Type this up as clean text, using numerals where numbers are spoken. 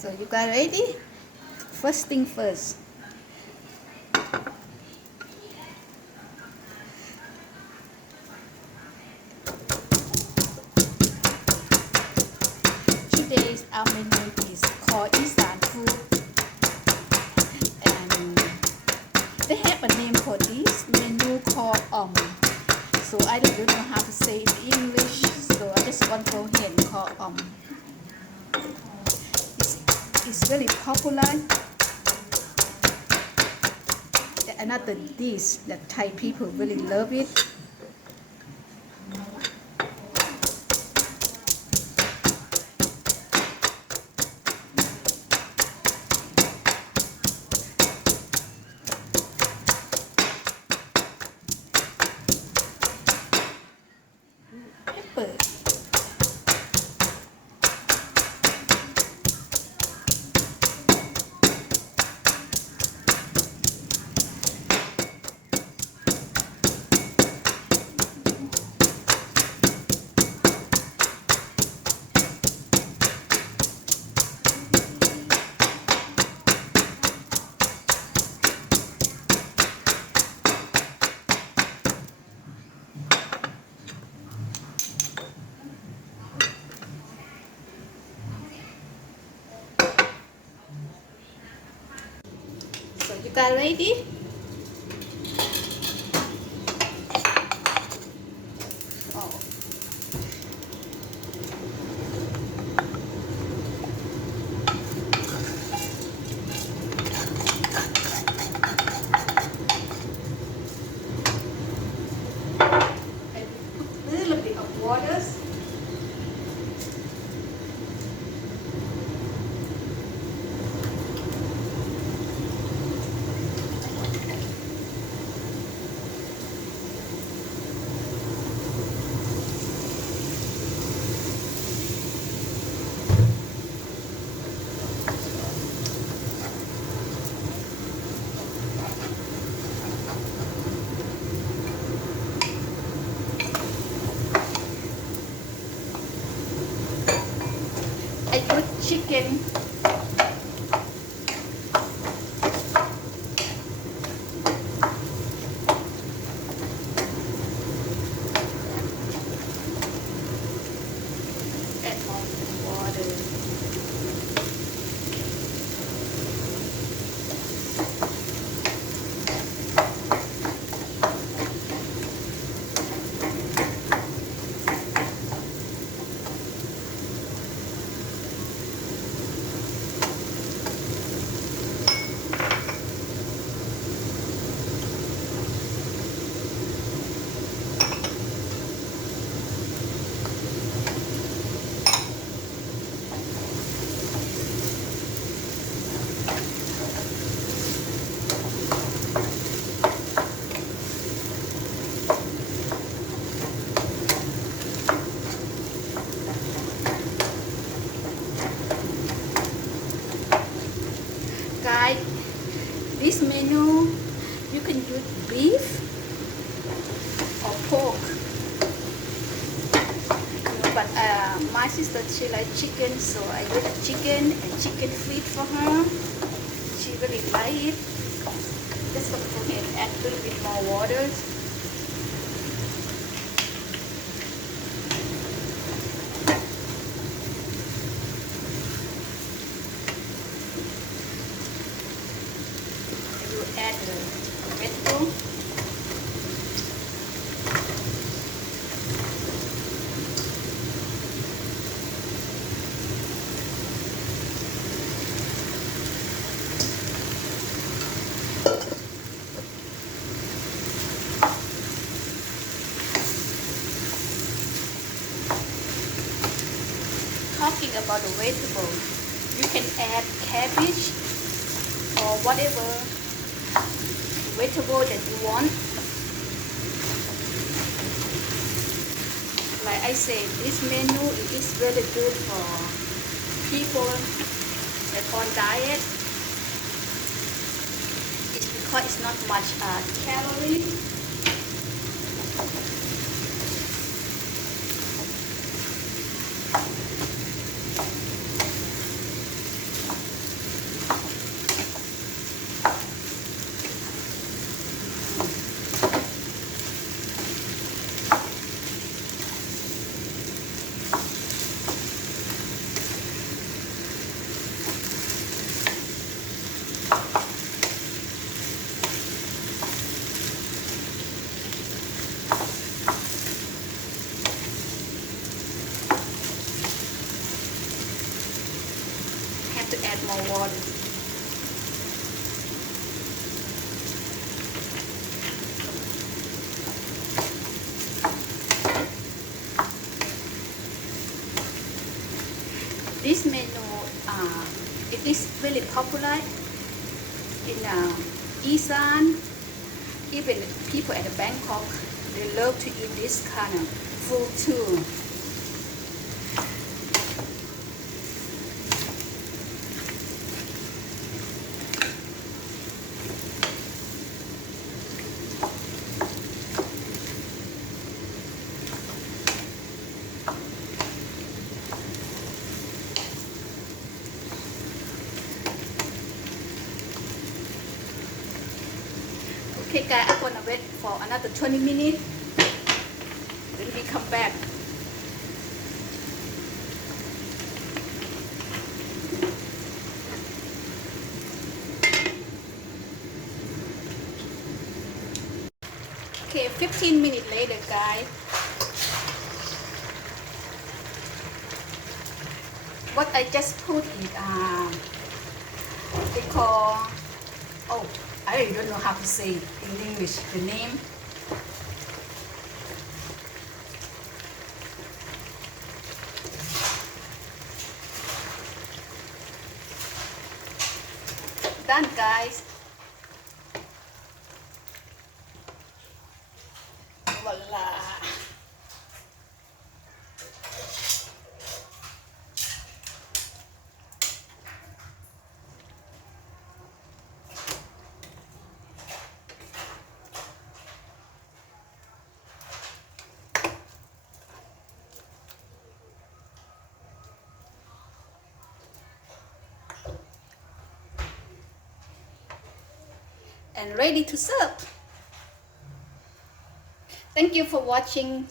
So you guys ready? First thing first. Today's our menu is called E-sane food, and they have a name for this menu called So I don't know how to say it in English, so I just want to go ahead and call It's very popular. Another dish that Thai people really love it. Pepper. So you guys ready? Oh. And put a little bit of water. I put chicken. Add more water. Guys, this menu you can use beef or pork, but my sister, she likes chicken, so I use chicken and chicken feet for her. She really likes it. Just going to go ahead and add a little bit more water. Add the vegetable. Talking about the vegetable, you can add cabbage or whatever vegetable that you want. Like I said, this menu is really good for people that on diet. It's because it's not much calories. add more water. This menu, it is very popular in E-sane. Even people at Bangkok, they love to eat this kind of food too. Okay guys, I'm gonna wait for another 20 minutes. Then we come back. Okay, 15 minutes later guys. What I just put is they call, oh, I don't know how to say in English the name. Done guys. Voila. And ready to serve. Thank you for watching.